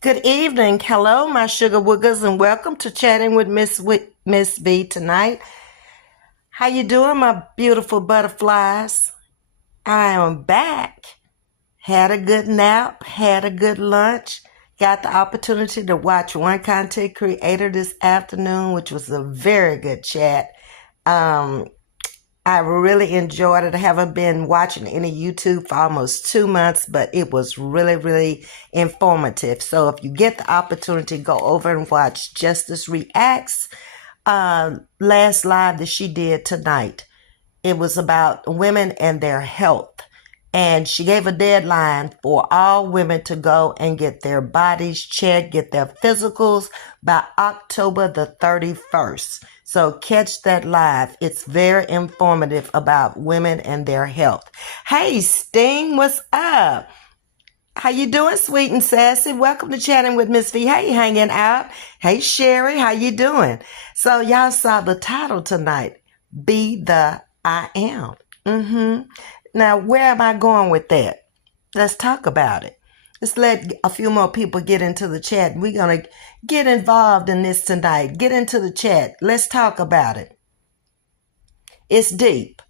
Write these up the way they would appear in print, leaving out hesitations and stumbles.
Good evening. Hello, my sugar woogers, and welcome to Chatting with Miss V tonight. How you doing, my beautiful butterflies? I am back. Had a good nap, had a good lunch, got the opportunity to watch one content creator this afternoon, which was a very good chat. Um, I really enjoyed it. I haven't been watching any YouTube for almost 2 months, but it was really, really informative. So if you get the opportunity, go over and watch Justice Reacts last live that she did tonight. It was about women and their health. And she gave a deadline for all women to go and get their bodies checked, get their physicals by October the 31st. So catch that live. It's very informative about women and their health. Hey, Sting, what's up? How you doing, sweet and sassy? Welcome to Chatting with Ms.V. How you hanging out? Hey, Sherry, how you doing? So y'all saw the title tonight, Be the I Am. Now, where am I going with that? Let's talk about it. Let's let a few more people get into the chat. We're going to get involved in this tonight. Get into the chat. Let's talk about it. It's deep.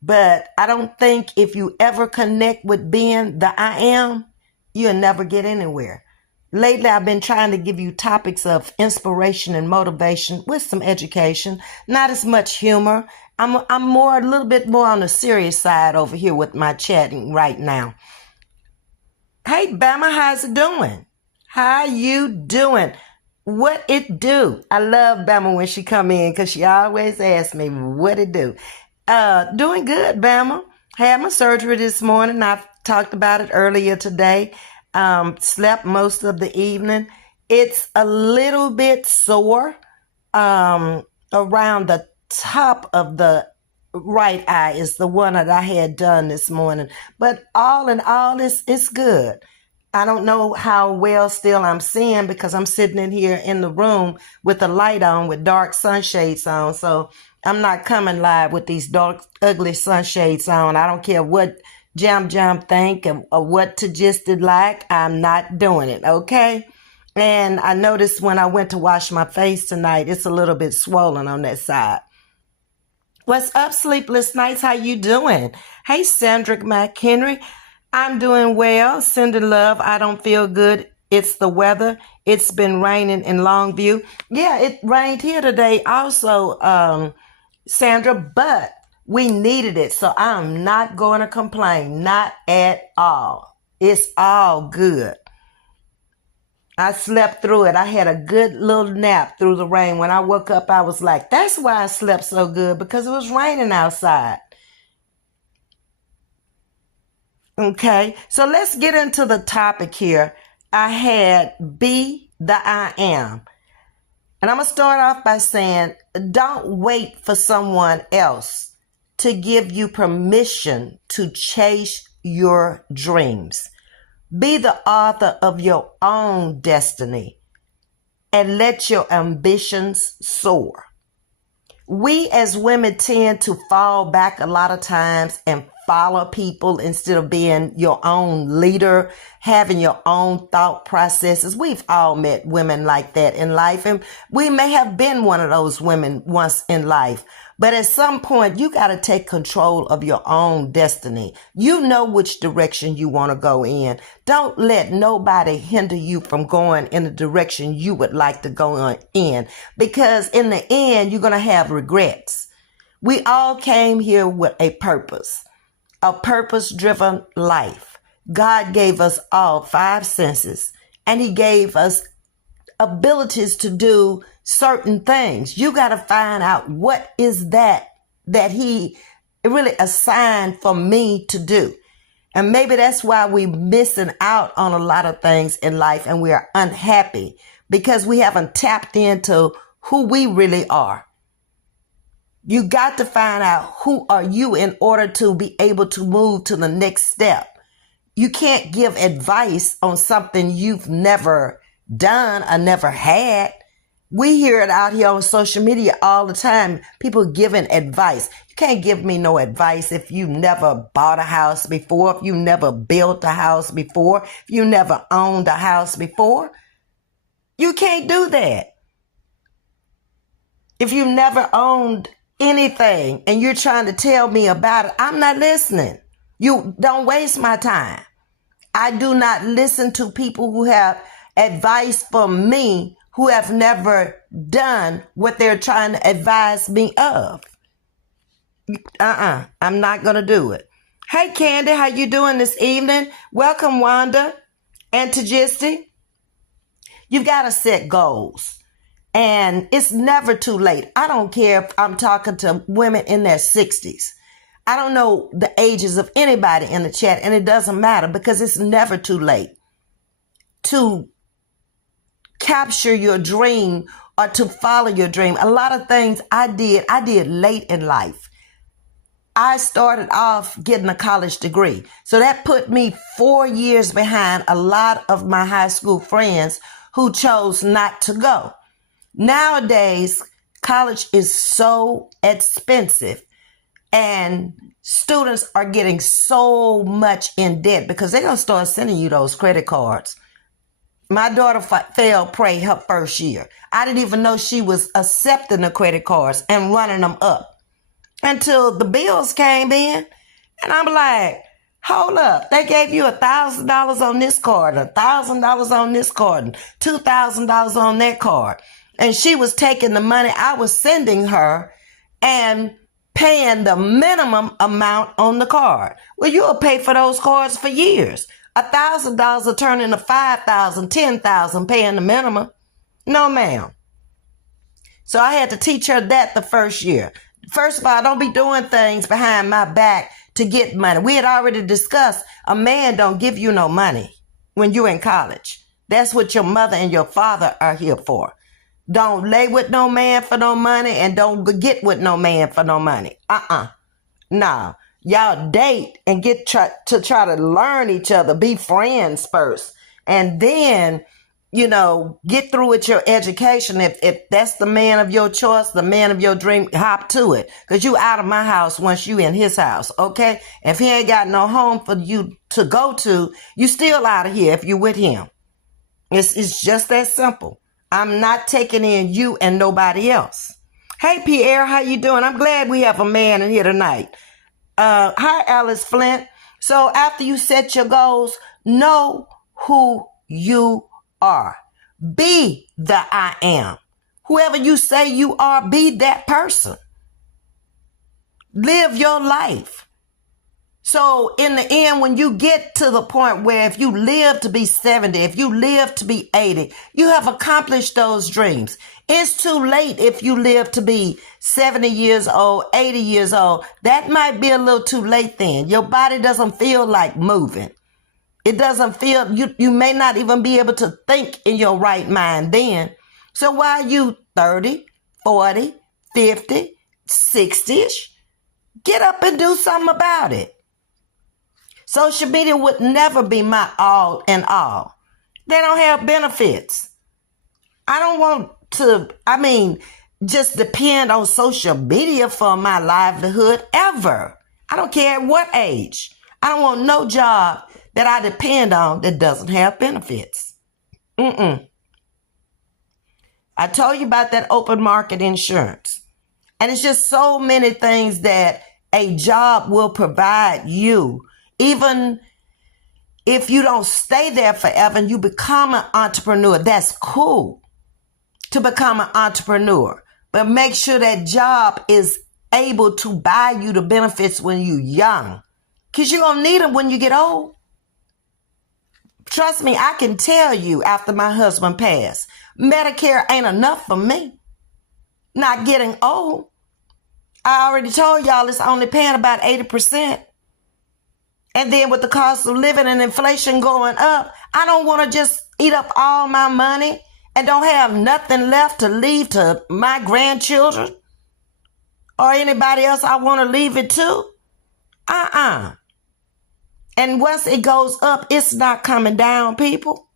But I don't think if you ever connect with being the I am, you'll never get anywhere. Lately, I've been trying to give you topics of inspiration and motivation with some education, not as much humor. I'm a little bit more on the serious side over here with my chatting right now. Hey, Bama, how's it doing? How you doing? What it do? I love Bama when she come in because she always asks me what it do. Doing good, Bama. Had my surgery this morning. I've talked about it earlier today. Slept most of the evening. It's a little bit sore around the top of the right eye is the one that I had done this morning. But all in all, it's good. I don't know how well still I'm seeing because I'm sitting in here in the room with the light on with dark sunshades on. So I'm not coming live with these dark, ugly sunshades on. I don't care what Jam think or what to just like. I'm not doing it, okay? And I noticed when I went to wash my face tonight, it's a little bit swollen on that side. What's up, Sleepless Nights? How you doing? Hey, Sandra McHenry. I'm doing well. Sending love. I don't feel good. It's the weather. It's been raining in Longview. Yeah, it rained here today also, Sandra, but we needed it. So I'm not going to complain. Not at all. It's all good. I slept through it. I had a good little nap through the rain. When I woke up, I was like, that's why I slept so good, because it was raining outside. Okay, so let's get into the topic here. I had Be the I Am. And I'm going to start off by saying, don't wait for someone else to give you permission to chase your dreams. Be the author of your own destiny and let your ambitions soar. We as women tend to fall back a lot of times and follow people instead of being your own leader, having your own thought processes. We've all met women like that in life, and we may have been one of those women once in life. But at some point, you got to take control of your own destiny. You know which direction you want to go in. Don't let nobody hinder you from going in the direction you would like to go in, because in the end, you're going to have regrets. We all came here with a purpose-driven life. God gave us all 5 senses, and he gave us abilities to do certain things. You got to find out what is that he really assigned for me to do. And maybe that's why we're missing out on a lot of things in life and we are unhappy, because we haven't tapped into who we really are. You got to find out who are you in order to be able to move to the next step. You can't give advice on something you've never done or never had. We hear it out here on social media all the time. People giving advice. You can't give me no advice if you never bought a house before, if you never built a house before, if you never owned a house before. You can't do that. If you never owned anything and you're trying to tell me about it, I'm not listening. You don't waste my time. I do not listen to people who have advice for me who have never done what they're trying to advise me of. I'm not going to do it. Hey, Candy, how you doing this evening? Welcome, Wanda and Tajisti. You've got to set goals. And it's never too late. I don't care if I'm talking to women in their 60s. I don't know the ages of anybody in the chat, and it doesn't matter because it's never too late to capture your dream or to follow your dream. A lot of things I did late in life. I started off getting a college degree. So that put me 4 years behind a lot of my high school friends who chose not to go. Nowadays, college is so expensive and students are getting so much in debt because they're going to start sending you those credit cards. My daughter failed prey her first year. I didn't even know she was accepting the credit cards and running them up until the bills came in. And I'm like, hold up. They gave you $1,000 on this card, $1,000 on this card, and $2,000 on that card. And she was taking the money I was sending her and paying the minimum amount on the card. Well, you'll pay for those cards for years. $1,000 will turn into $5,000, $10,000 paying the minimum. No, ma'am. So I had to teach her that the first year. First of all, don't be doing things behind my back to get money. We had already discussed a man don't give you no money when you're in college. That's what your mother and your father are here for. Don't lay with no man for no money and don't get with no man for no money. No. Y'all date and try to learn each other. Be friends first. And then, get through with your education. If that's the man of your choice, the man of your dream, hop to it. Because you out of my house once you in his house, okay? If he ain't got no home for you to go to, you still out of here if you with him. It's just that simple. I'm not taking in you and nobody else. Hey, Pierre, how you doing? I'm glad we have a man in here tonight. Hi, Alice Flint. So after you set your goals, know who you are. Be the I am. Whoever you say you are, be that person. Live your life. So in the end, when you get to the point where if you live to be 70, if you live to be 80, you have accomplished those dreams. It's too late if you live to be 70 years old, 80 years old. That might be a little too late then. Your body doesn't feel like moving. It doesn't feel, you may not even be able to think in your right mind then. So while you 30, 40, 50, 60-ish, get up and do something about it. Social media would never be my all and all. They don't have benefits. I don't want to, just depend on social media for my livelihood ever. I don't care at what age. I don't want no job that I depend on that doesn't have benefits. I told you about that open market insurance. And it's just so many things that a job will provide you. Even if you don't stay there forever and you become an entrepreneur, that's cool to become an entrepreneur. But make sure that job is able to buy you the benefits when you're young. Because you're going to need them when you get old. Trust me, I can tell you after my husband passed, Medicare ain't enough for me. Not getting old. I already told y'all it's only paying about 80%. And then with the cost of living and inflation going up, I don't want to just eat up all my money and don't have nothing left to leave to my grandchildren or anybody else I want to leave it to. And once it goes up, it's not coming down, people.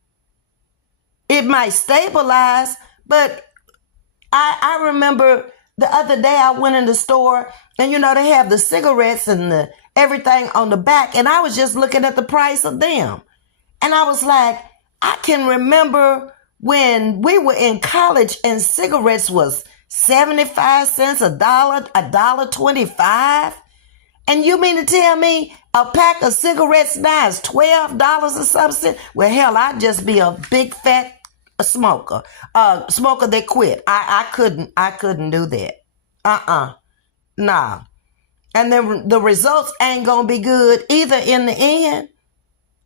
It might stabilize, but I remember the other day I went in the store and they have the cigarettes and the everything on the back, and I was just looking at the price of them. And I was like, I can remember when we were in college and cigarettes was 75 cents, $1.25. And you mean to tell me a pack of cigarettes now is $12 or something? Well, hell, I'd just be a big fat smoker. Smoker that quit. I couldn't do that. Nah. And then the results ain't gonna be good either in the end.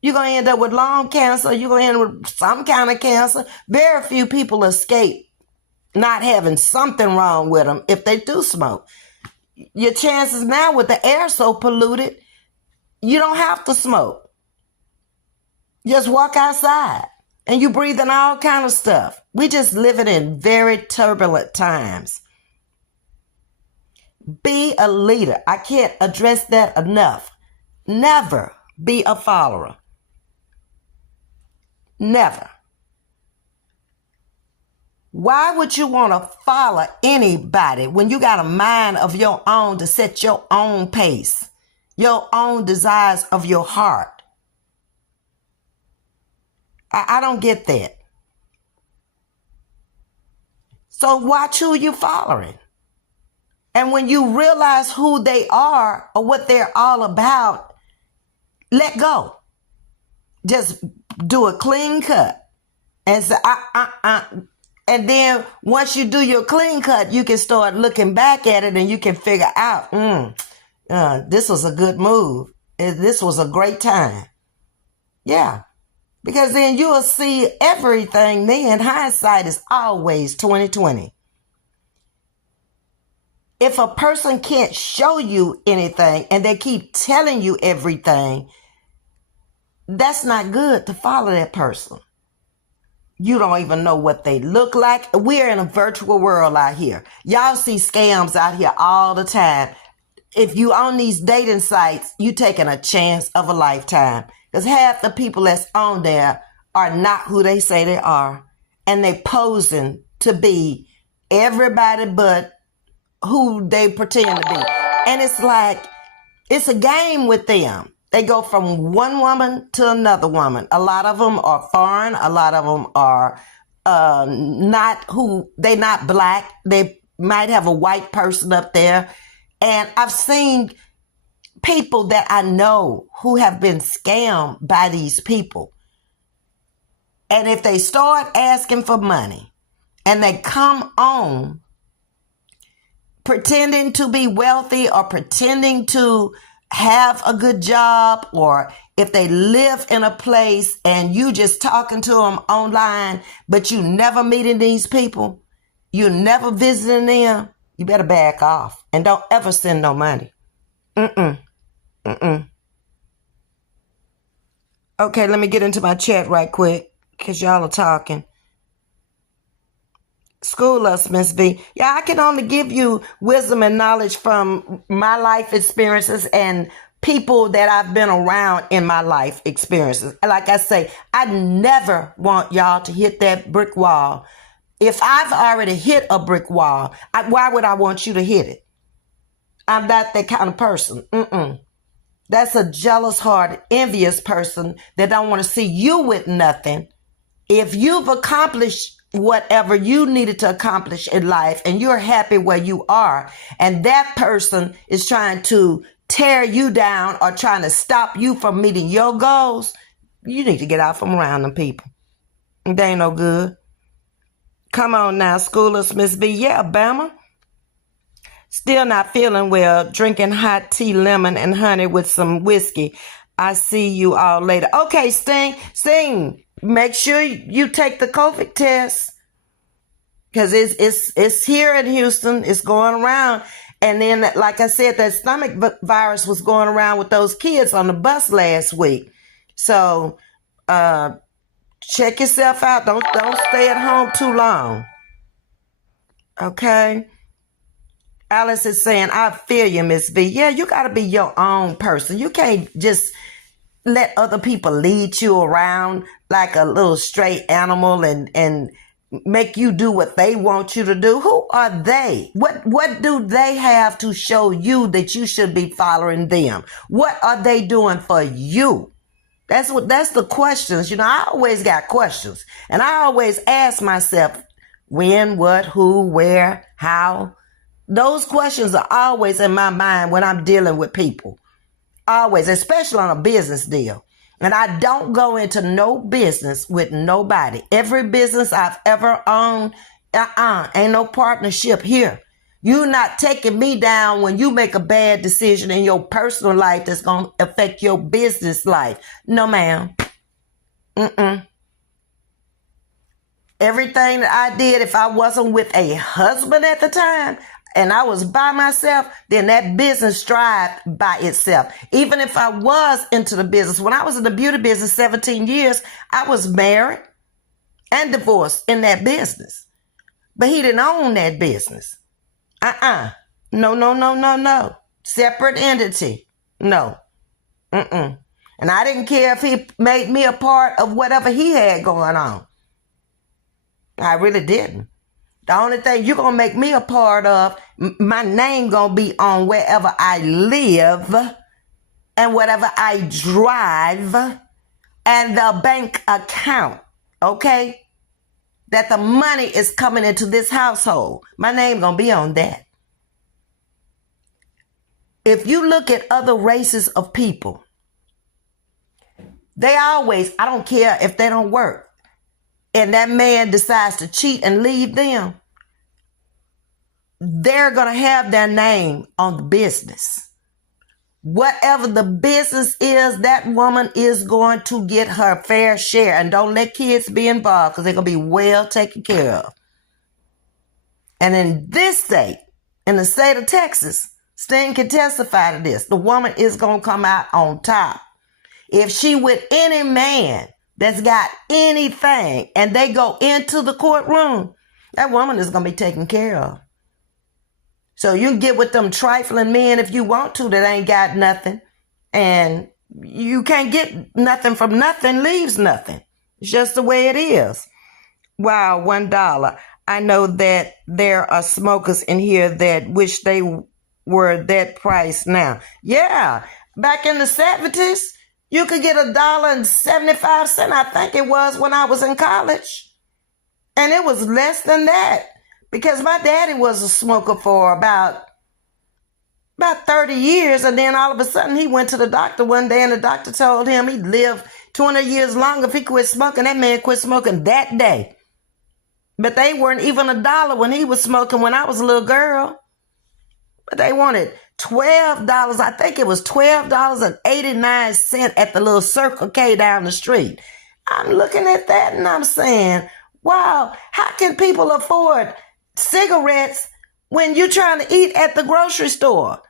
You're going to end up with lung cancer. You're going to end up with some kind of cancer. Very few people escape not having something wrong with them if they do smoke. Your chances now with the air so polluted, you don't have to smoke. Just walk outside and you breathing all kind of stuff. We just living in very turbulent times. Be a leader. I can't address that enough. Never be a follower. Never. Why would you want to follow anybody when you got a mind of your own to set your own pace, your own desires of your heart? I don't get that. So watch who you following. And when you realize who they are or what they're all about, let go. Just do a clean cut and say, And then once you do your clean cut, you can start looking back at it and you can figure out, this was a good move. This was a great time. Yeah. Because then you will see everything then. Hindsight is always 20/20. If a person can't show you anything and they keep telling you everything, that's not good to follow that person. You don't even know what they look like. We're in a virtual world out here. Y'all see scams out here all the time. If you on these dating sites, you taking a chance of a lifetime. Because half the people that's on there are not who they say they are. And they posing to be everybody but who they pretend to be. And it's like, it's a game with them. They go from one woman to another woman. A lot of them are foreign. A lot of them are they're not black. They might have a white person up there. And I've seen people that I know who have been scammed by these people. And if they start asking for money and they come on pretending to be wealthy or pretending to have a good job, or if they live in a place and you just talking to them online, but you never meeting these people, you never visiting them, you better back off and don't ever send no money. Okay, let me get into my chat right quick because y'all are talking. School us, Ms.V. Yeah, I can only give you wisdom and knowledge from my life experiences and people that I've been around in my life experiences. Like I say, I never want y'all to hit that brick wall. If I've already hit a brick wall, why would I want you to hit it? I'm not that kind of person. That's a jealous-hearted, envious person that don't want to see you with nothing. If you've accomplished whatever you needed to accomplish in life and you're happy where you are, and that person is trying to tear you down or trying to stop you from meeting your goals, you need to get out from around them people. They ain't no good. Come on now, school us, Ms.V. Yeah, Bama. Still not feeling well, drinking hot tea, lemon, and honey with some whiskey. I see you all later. Okay, Sting, make sure you take the COVID test. Because it's here in Houston. It's going around. And then, like I said, that stomach virus was going around with those kids on the bus last week. So, check yourself out. Don't stay at home too long. Okay? Alice is saying, I feel you, Ms.V. Yeah, you got to be your own person. You can't just let other people lead you around like a little stray animal and make you do what they want you to do? Who are they? What do they have to show you that you should be following them? What are they doing for you? That's the questions. I always got questions. And I always ask myself, when, what, who, where, how. Those questions are always in my mind when I'm dealing with people. Always, especially on a business deal. And I don't go into no business with nobody. Every business I've ever owned, ain't no partnership here. You're not taking me down when you make a bad decision in your personal life that's going to affect your business life. No, ma'am. Everything that I did, if I wasn't with a husband at the time and I was by myself, then that business thrived by itself. Even if I was into the business, when I was in the beauty business 17 years, I was married and divorced in that business. But he didn't own that business. No. Separate entity. No. And I didn't care if he made me a part of whatever he had going on. I really didn't. The only thing you're going to make me a part of, my name going to be on wherever I live and whatever I drive and the bank account, okay? That the money is coming into this household. My name going to be on that. If you look at other races of people, they always, I don't care if they don't work, and that man decides to cheat and leave them, they're going to have their name on the business. Whatever the business is, that woman is going to get her fair share. And don't let kids be involved because they're going to be well taken care of. And in this state, in the state of Texas, Sting can testify to this. The woman is going to come out on top. If she with any man that's got anything and they go into the courtroom, that woman is going to be taken care of. So you can get with them trifling men if you want to that ain't got nothing. And you can't get nothing from nothing, leaves nothing. It's just the way it is. Wow, $1. I know that there are smokers in here that wish they were that price now. Yeah, back in the 70s, you could get $1.75, I think it was, when I was in college. And it was less than that. Because my daddy was a smoker for about 30 years. And then all of a sudden he went to the doctor one day and the doctor told him he'd live 20 years longer if he quit smoking. That man quit smoking that day. But they weren't even $1 when he was smoking when I was a little girl. But they wanted $12. I think it was $12.89 at the little Circle K down the street. I'm looking at that and I'm saying, wow, how can people afford cigarettes when you're trying to eat at the grocery store?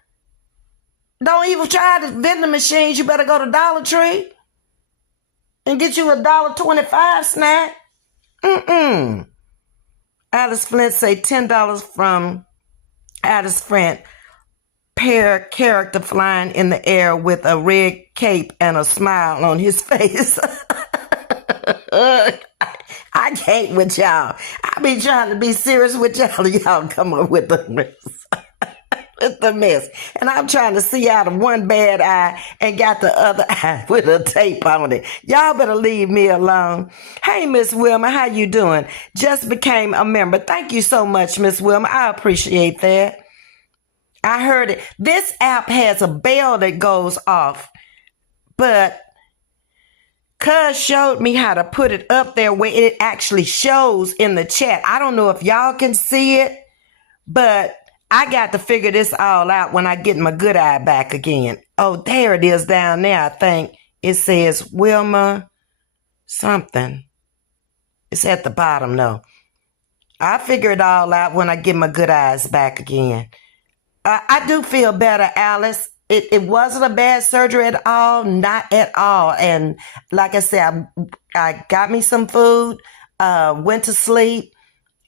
Don't even try the vending machines. You better go to Dollar Tree and get you a $1.25 snack. Alice Flint say $10 from Alice Flint. Pear character flying in the air with a red cape and a smile on his face. I can't with y'all. I be trying to be serious with y'all. Y'all come up with the mess. With the mess. And I'm trying to see out of one bad eye and got the other eye with a tape on it. Y'all better leave me alone. Hey, Miss Wilma, how you doing? Just became a member. Thank you so much, Miss Wilma. I appreciate that. I heard it. This app has a bell that goes off, but Cuz showed me how to put it up there where it actually shows in the chat. I don't know if y'all can see it, but I got to figure this all out when I get my good eye back again. Oh, there it is down there, I think. It says Wilma something. It's at the bottom, though. I'll figure it all out when I get my good eyes back again. I do feel better, Alice. It wasn't a bad surgery at all, not at all. And like I said, I got me some food, went to sleep,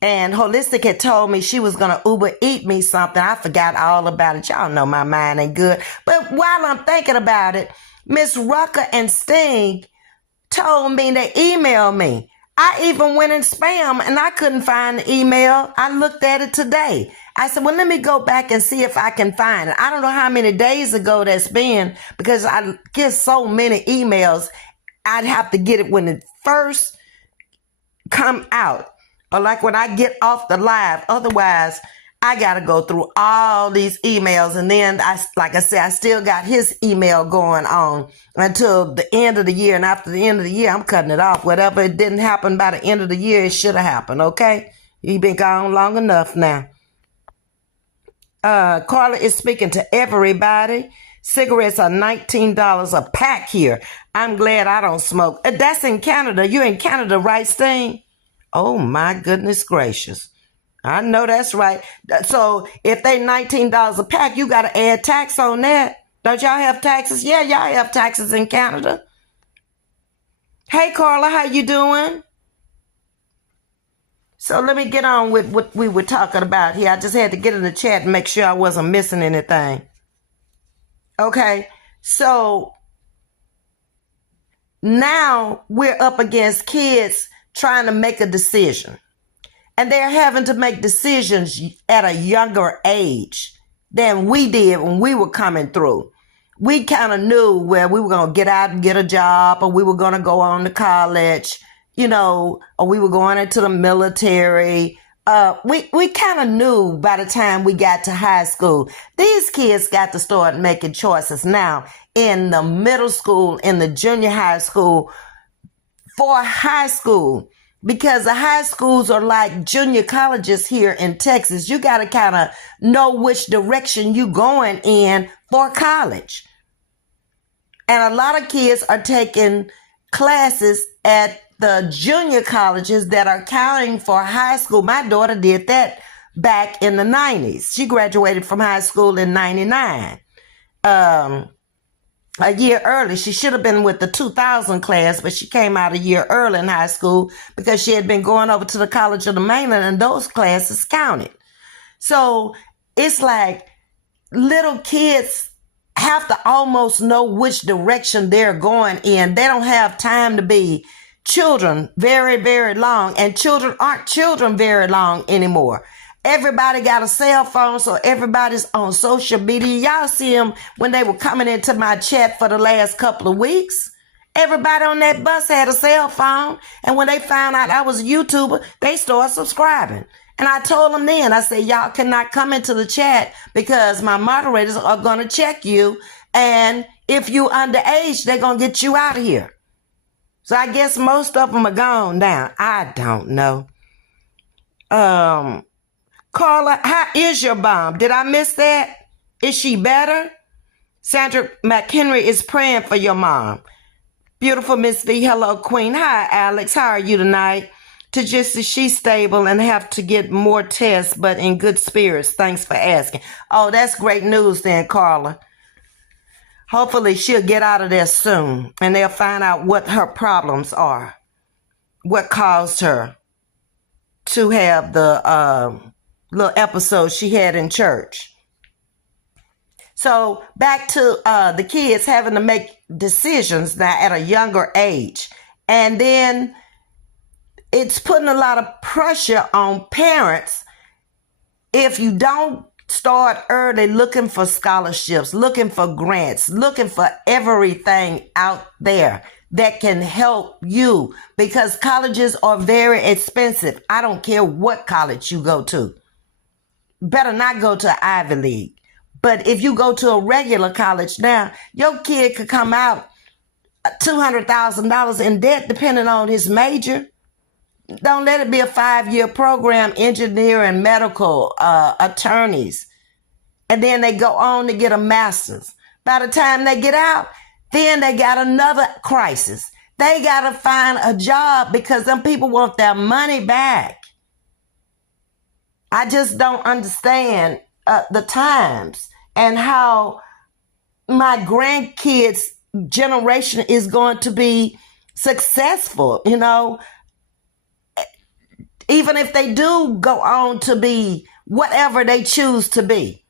and Holistic had told me she was going to Uber eat me something. I forgot all about it. Y'all know my mind ain't good. But while I'm thinking about it, Miss Rucker and Sting told me, they emailed me. I even went in spam and I couldn't find the email. I looked at it today. I said, well, let me go back and see if I can find it. I don't know how many days ago that's been because I get so many emails. I'd have to get it when it first come out or like when I get off the live. Otherwise, I got to go through all these emails. And then, like I said, I still got his email going on until the end of the year. And after the end of the year, I'm cutting it off. Whatever it didn't happen by the end of the year, it should have happened, okay? You've been gone long enough now. Carla is speaking to everybody. Cigarettes are $19 a pack here. I'm glad I don't smoke. That's in Canada. You're in Canada, right, Sting? Oh, my goodness gracious. I know that's right. So if they $19 a pack, you got to add tax on that. Don't y'all have taxes? Yeah, y'all have taxes in Canada. Hey, Carla, how you doing? So let me get on with what we were talking about here. I just had to get in the chat and make sure I wasn't missing anything. Okay, so now we're up against kids trying to make a decision. And they're having to make decisions at a younger age than we did when we were coming through. We kind of knew where we were going to get out and get a job, or we were going to go on to college, or we were going into the military. We kind of knew by the time we got to high school. These kids got to start making choices now in the middle school, in the junior high school, for high school. Because the high schools are like junior colleges here in Texas. You got to kind of know which direction you're going in for college. And a lot of kids are taking classes at the junior colleges that are counting for high school. My daughter did that back in the 90s. She graduated from high school in 99. A year early. She should have been with the 2000 class, but she came out a year early in high school because she had been going over to the College of the Mainland and those classes counted. So it's like little kids have to almost know which direction they're going in. They don't have time to be children very, very long, and children aren't children very long anymore. Everybody got a cell phone, so everybody's on social media. Y'all see them when they were coming into my chat for the last couple of weeks. Everybody on that bus had a cell phone, and when they found out I was a YouTuber, they started subscribing. And I told them then, I said, y'all cannot come into the chat because my moderators are going to check you, and if you underage, they're going to get you out of here. So I guess most of them are gone now. I don't know. Carla, how is your mom? Did I miss that? Is she better? Sandra McHenry is praying for your mom. Beautiful Ms.V. Hello, Queen. Hi, Alex. How are you tonight? Tajissa, she's stable and have to get more tests, but in good spirits. Thanks for asking. Oh, that's great news then, Carla. Hopefully she'll get out of there soon and they'll find out what her problems are. What caused her to have the little episode she had in church. So back to the kids having to make decisions now at a younger age. And then it's putting a lot of pressure on parents if you don't start early looking for scholarships, looking for grants, looking for everything out there that can help you, because colleges are very expensive. I don't care what college you go to. Better not go to Ivy League. But if you go to a regular college now, your kid could come out $200,000 in debt depending on his major. Don't let it be a 5-year program, engineering, medical, attorneys. And then they go on to get a master's. By the time they get out, then they got another crisis. They got to find a job because them people want their money back. I just don't understand the times and how my grandkids' generation is going to be successful, even if they do go on to be whatever they choose to be.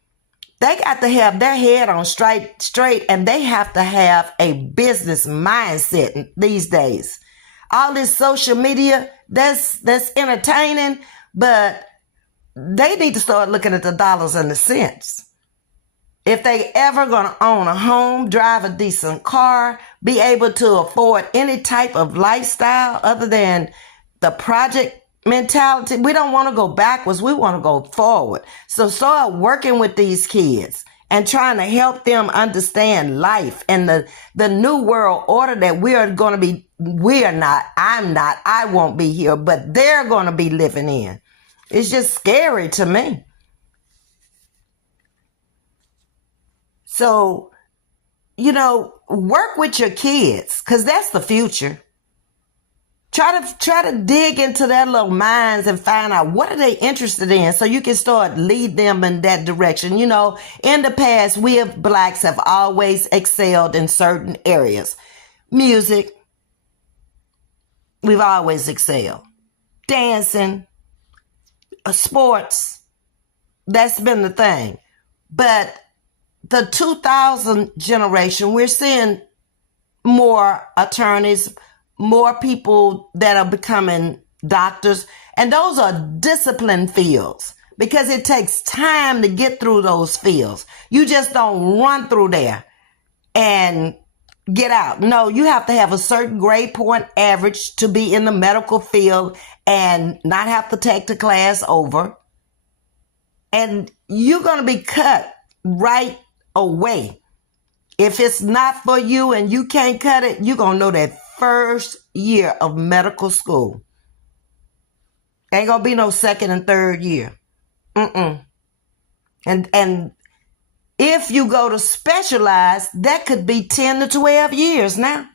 They got to have their head on straight, and they have to have a business mindset these days. all this social media, that's entertaining, but they need to start looking at the dollars and the cents. If they ever going to own a home, drive a decent car, be able to afford any type of lifestyle other than the project mentality, we don't want to go backwards. We want to go forward. So start working with these kids and trying to help them understand life and the new world order that I won't be here, but they're going to be living in. It's just scary to me. So, work with your kids, because that's the future. Try to dig into their little minds and find out what are they interested in so you can start lead them in that direction. In the past, we Blacks have always excelled in certain areas. Music, we've always excelled. Dancing, sports, that's been the thing. But the 2000 generation, we're seeing more attorneys, more people that are becoming doctors, and those are disciplined fields because it takes time to get through those fields. You just don't run through there and get out. No, you have to have a certain grade point average to be in the medical field and not have to take the class over. And you're going to be cut right away. If it's not for you and you can't cut it, you're going to know that first year of medical school. Ain't going to be no second and third year. And if you go to specialize, that could be 10 to 12 years now.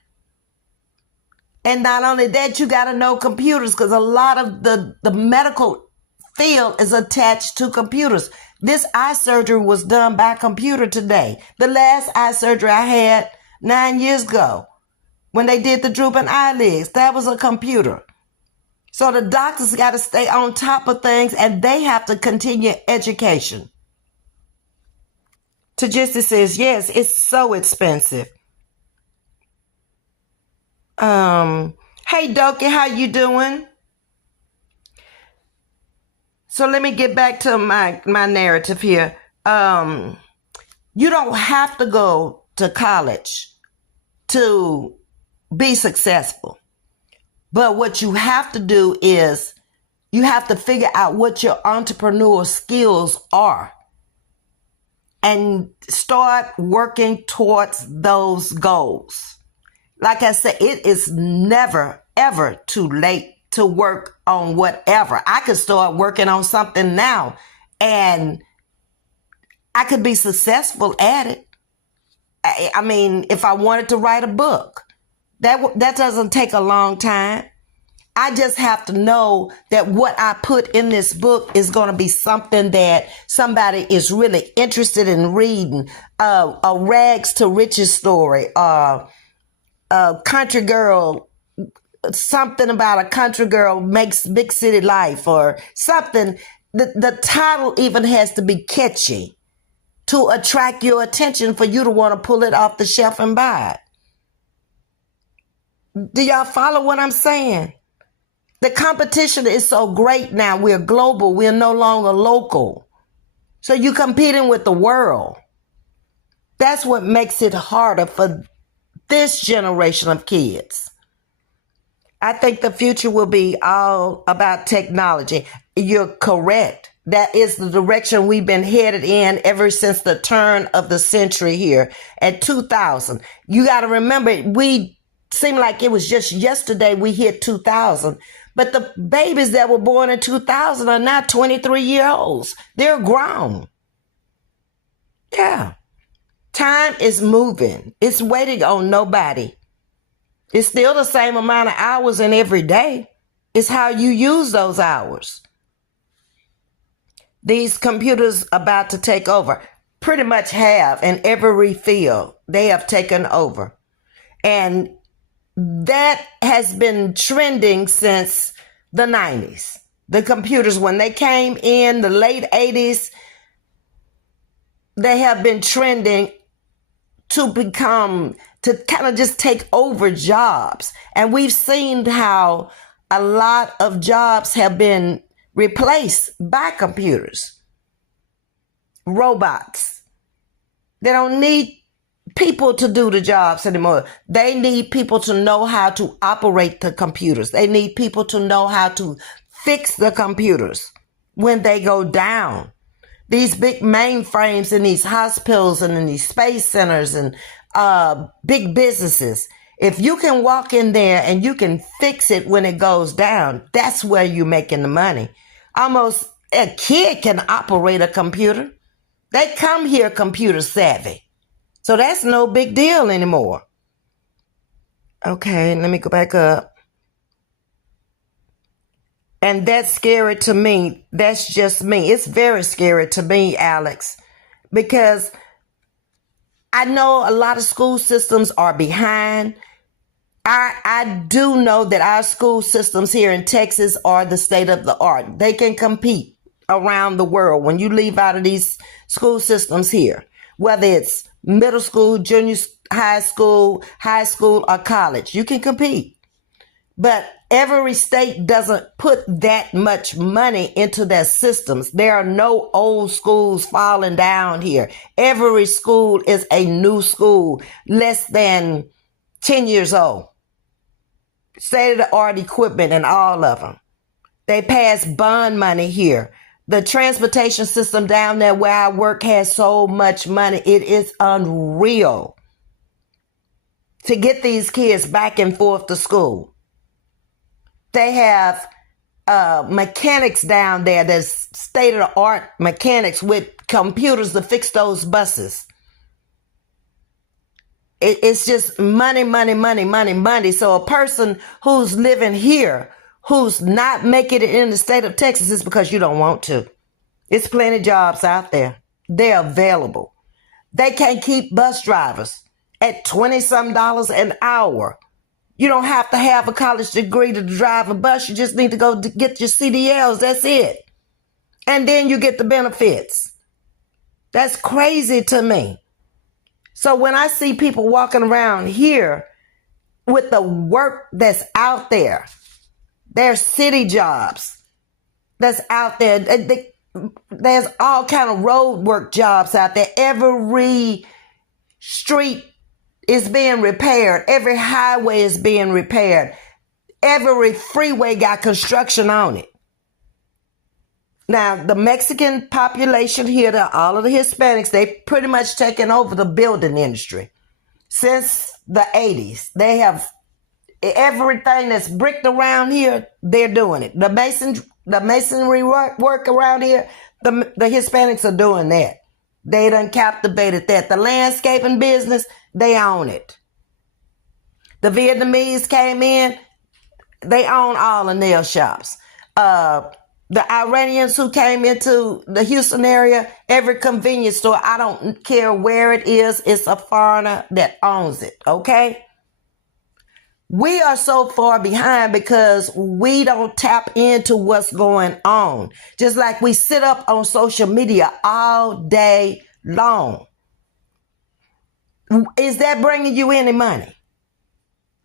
And not only that, you got to know computers because a lot of the medical field is attached to computers. This eye surgery was done by computer today. The last eye surgery I had 9 years ago, when they did the drooping eyelids, that was a computer. So the doctors got to stay on top of things and they have to continue education. Tajista says, yes, it's so expensive. Hey, Doki, how you doing? So let me get back to my narrative here. You don't have to go to college to be successful. But what you have to do is you have to figure out what your entrepreneurial skills are and start working towards those goals. Like I said, it is never, ever too late to work on whatever. I could start working on something now and I could be successful at it. I mean, if I wanted to write a book, that doesn't take a long time. I just have to know that what I put in this book is going to be something that somebody is really interested in reading. A rags to riches story, a country girl, something about a country girl makes big city life or something. The title even has to be catchy to attract your attention for you to want to pull it off the shelf and buy it. Do y'all follow what I'm saying? The competition is so great now. We're global. We're no longer local. So you're competing with the world. That's what makes it harder for this generation of kids. I think the future will be all about technology. You're correct. That is the direction we've been headed in ever since the turn of the century here at 2000. You got to remember, we seemed like it was just yesterday we hit 2000. But the babies that were born in 2000 are now 23-year-olds. They're grown. Yeah. Time is moving. It's waiting on nobody. It's still the same amount of hours in every day. It's how you use those hours. These computers about to take over pretty much have in every field. They have taken over. And that has been trending since the 90s. The computers, when they came in the late 80s, they have been trending to kind of just take over jobs. And we've seen how a lot of jobs have been replaced by computers, robots. They don't need people to do the jobs anymore. They need people to know how to operate the computers. They need people to know how to fix the computers when they go down. These big mainframes in these hospitals and in these space centers and big businesses. If you can walk in there and you can fix it when it goes down, that's where you're making the money. Almost a kid can operate a computer. They come here computer savvy. So that's no big deal anymore. Okay, let me go back up. And that's scary to me. That's just me. It's very scary to me, Alex, because I know a lot of school systems are behind. I do know that our school systems here in Texas are the state of the art. They can compete around the world when you leave out of these school systems here, whether it's middle school, junior high school, or college. You can compete. But every state doesn't put that much money into their systems. There are no old schools falling down here. Every school is a new school, less than 10 years old. State-of-the-art equipment and all of them. They pass bond money here. The transportation system down there where I work has so much money. It is unreal to get these kids back and forth to school. They have mechanics down there that's state-of-the-art mechanics with computers to fix those buses. It's just money, money, money, money, money. So a person who's living here, who's not making it in the state of Texas, is because you don't want to. It's plenty of jobs out there. They're available. They can't keep bus drivers at $20-some an hour. You don't have to have a college degree to drive a bus. You just need to go to get your CDLs. That's it. And then you get the benefits. That's crazy to me. So when I see people walking around here with the work that's out there, there's city jobs that's out there. There's all kind of road work jobs out there. Every street is being repaired. Every highway is being repaired. Every freeway got construction on it. Now, the Mexican population here, all of the Hispanics, they pretty much taken over the building industry. Since the 80s, they have everything that's bricked around here, they're doing it. The masonry work around here, the Hispanics are doing that. They done captivated that. The landscaping business, they own it. The Vietnamese came in, they own all the nail shops. The Iranians who came into the Houston area, every convenience store, I don't care where it is, it's a foreigner that owns it, okay? We are so far behind because we don't tap into what's going on. Just like we sit up on social media all day long. Is that bringing you any money?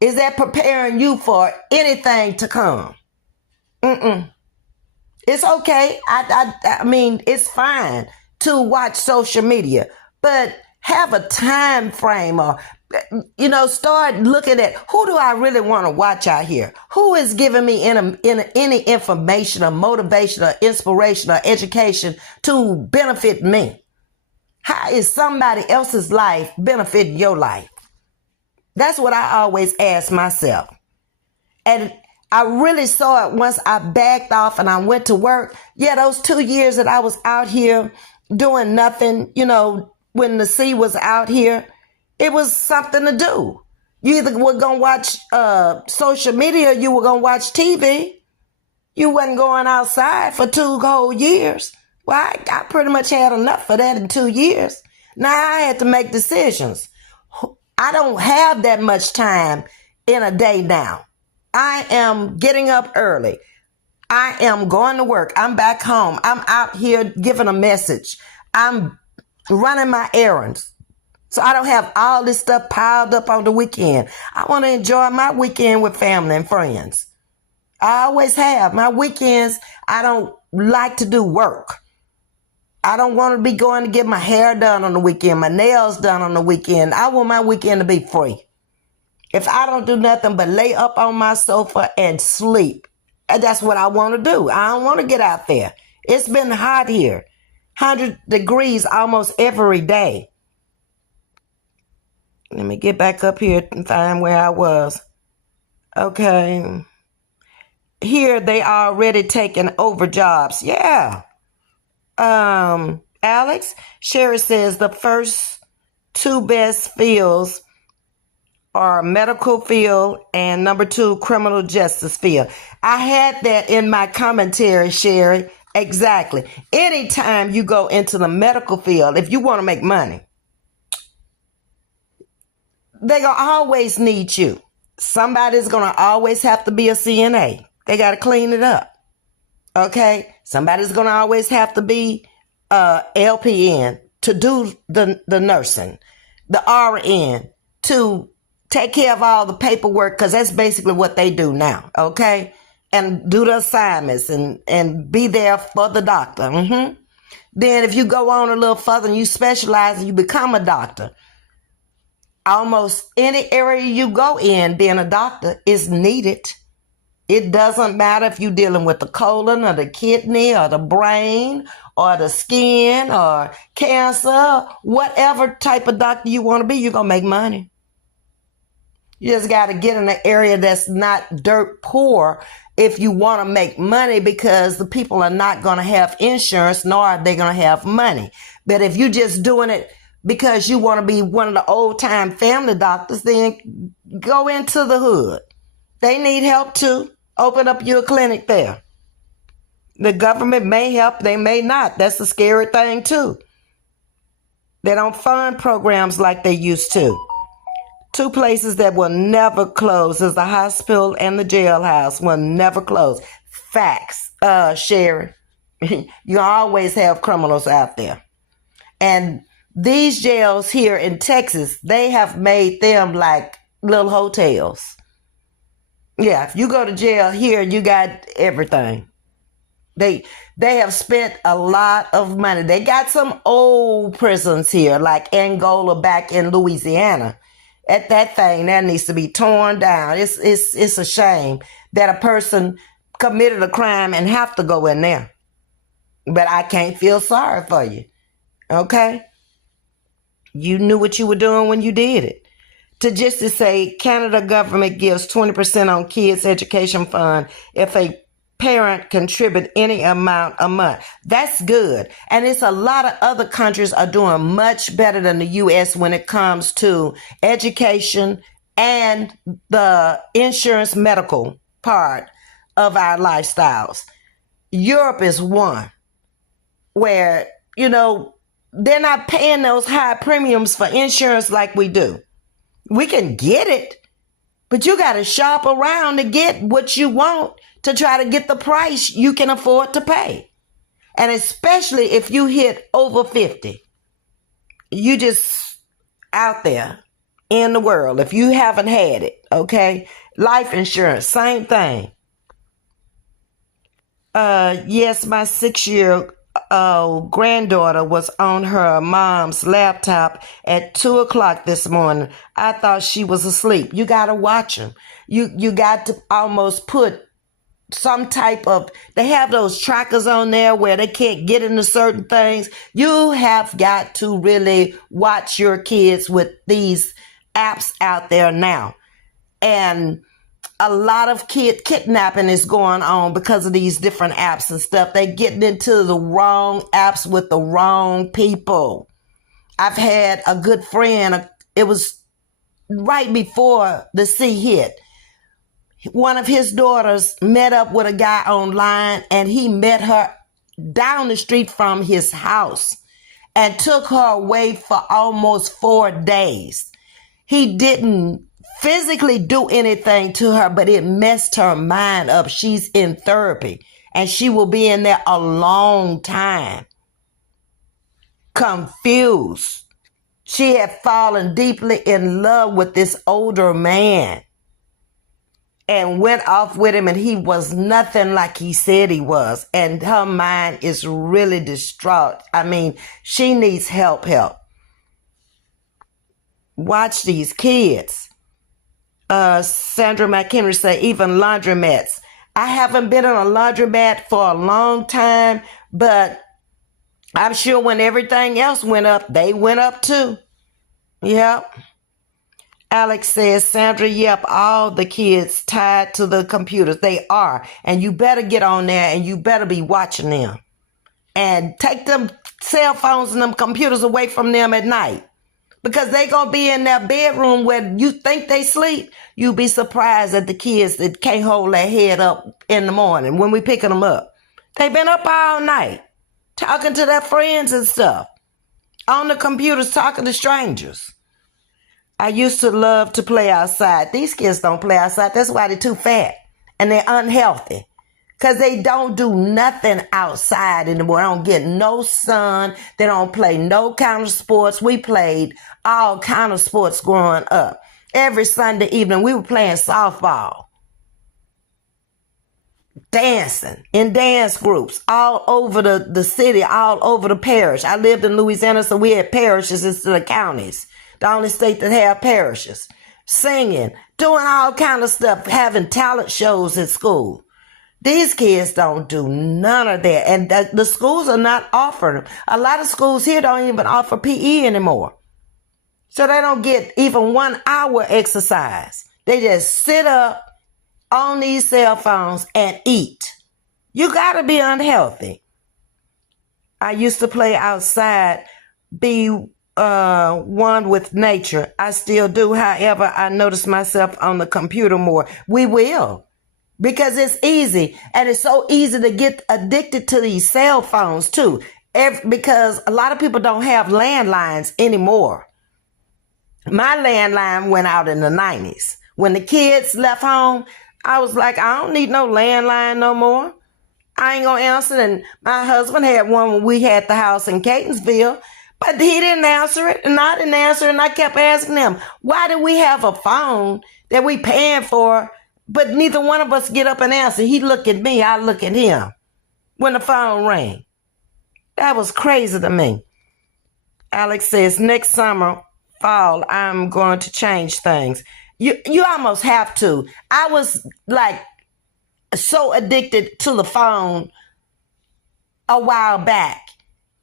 Is that preparing you for anything to come? It's okay. I mean, it's fine to watch social media, but have a time frame or, start looking at who do I really want to watch out here? Who is giving me any information or motivation or inspiration or education to benefit me? How is somebody else's life benefiting your life? That's what I always ask myself. And I really saw it once I backed off and I went to work. Yeah, those 2 years that I was out here doing nothing, when the sea was out here, it was something to do. You either were going to watch social media or you were going to watch TV. You wasn't going outside for 2 whole years. Well, I pretty much had enough of that in 2 years. Now I had to make decisions. I don't have that much time in a day now. I am getting up early. I am going to work. I'm back home. I'm out here giving a message. I'm running my errands. So I don't have all this stuff piled up on the weekend. I want to enjoy my weekend with family and friends. I always have. My weekends, I don't like to do work. I don't want to be going to get my hair done on the weekend, my nails done on the weekend. I want my weekend to be free. If I don't do nothing but lay up on my sofa and sleep, that's what I want to do. I don't want to get out there. It's been hot here, 100 degrees almost every day. Let me get back up here and find where I was. Okay. Here they already taking over jobs. Yeah. Alex, Sherry says the first two best fields are medical field and number 2, criminal justice field. I had that in my commentary, Sherry. Exactly. Anytime you go into the medical field, if you want to make money, they're going to always need you. Somebody's going to always have to be a CNA. They got to clean it up. Okay? Somebody's going to always have to be LPN to do the nursing, the RN to take care of all the paperwork, because that's basically what they do now. Okay? And do the assignments and be there for the doctor. Then if you go on a little further and you specialize and you become a doctor, almost any area you go in, being a doctor is needed. It doesn't matter if you're dealing with the colon or the kidney or the brain or the skin or cancer, whatever type of doctor you want to be, you're going to make money. You just got to get in an area that's not dirt poor if you want to make money, because the people are not going to have insurance, nor are they going to have money. But if you're just doing it because you want to be one of the old time family doctors, then go into the hood. They need help too. Open up your clinic there. The government may help, they may not. That's a scary thing too. They don't fund programs like they used to. 2 places that will never close is the hospital and the jailhouse will never close. Facts, Sherry. You always have criminals out there. And these jails here in Texas, they have made them like little hotels. Yeah, if you go to jail here, you got everything. They have spent a lot of money. They got some old prisons here, like Angola back in Louisiana. At that thing, that needs to be torn down. It's a shame that a person committed a crime and have to go in there. But I can't feel sorry for you. Okay? You knew what you were doing when you did it. To just to say, Canada government gives 20% on kids' education fund if a parent contribute any amount a month. That's good. And it's a lot of other countries are doing much better than the U.S. when it comes to education and the insurance medical part of our lifestyles. Europe is one where, they're not paying those high premiums for insurance like we do. We can get it, but you got to shop around to get what you want to try to get the price you can afford to pay. And especially if you hit over 50, you just out there in the world. If you haven't had it, okay? Life insurance, same thing. Yes, my 6-year granddaughter was on her mom's laptop at 2:00 this morning. I thought she was asleep. You got to watch them. You got to almost put some type of, they have those trackers on there where they can't get into certain things. You have got to really watch your kids with these apps out there now. And a lot of kidnapping is going on because of these different apps and stuff. They getting into the wrong apps with the wrong people. I've had a good friend, it was right before the sea hit. One of his daughters met up with a guy online, and he met her down the street from his house and took her away for almost 4 days. He didn't physically do anything to her, but it messed her mind up. She's in therapy, and she will be in there a long time. Confused. She had fallen deeply in love with this older man and went off with him, and he was nothing like he said he was. And her mind is really distraught. I mean, she needs help. Watch these kids. Sandra McHenry said, even laundromats. I haven't been in a laundromat for a long time, but I'm sure when everything else went up, they went up too. Yep. Alex says, Sandra, yep, all the kids tied to the computers. They are. And you better get on there and you better be watching them. And take them cell phones and them computers away from them at night. Because they going to be in their bedroom where you think they sleep. You'll be surprised at the kids that can't hold their head up in the morning when we picking them up. They've been up all night talking to their friends and stuff. On the computers talking to strangers. I used to love to play outside. These kids don't play outside. That's why they're too fat. And they're unhealthy. Because they don't do nothing outside anymore. They don't get no sun. They don't play no kind of sports. We played all kind of sports growing up. Every Sunday evening, we were playing softball. Dancing in dance groups all over the city, all over the parish. I lived in Louisiana, so we had parishes instead of counties. The only state that have parishes. Singing, doing all kind of stuff, having talent shows at school. These kids don't do none of that. And the schools are not offering them. A lot of schools here don't even offer PE anymore. So they don't get even 1 hour exercise. They just sit up on these cell phones and eat. You got to be unhealthy. I used to play outside, be one with nature. I still do. However, I notice myself on the computer more. We will. Because it's easy. And it's so easy to get addicted to these cell phones too. Because a lot of people don't have landlines anymore. My landline went out in the 90s. When the kids left home, I was like, I don't need no landline no more. I ain't gonna answer. And my husband had one when we had the house in Catonsville. But he didn't answer it, and I didn't answer it, and I kept asking him, why do we have a phone that we paying for, but neither one of us get up and answer? He look at me, I look at him when the phone rang. That was crazy to me. Alex says, next summer, fall, I'm going to change things. You almost have to. I was like so addicted to the phone a while back.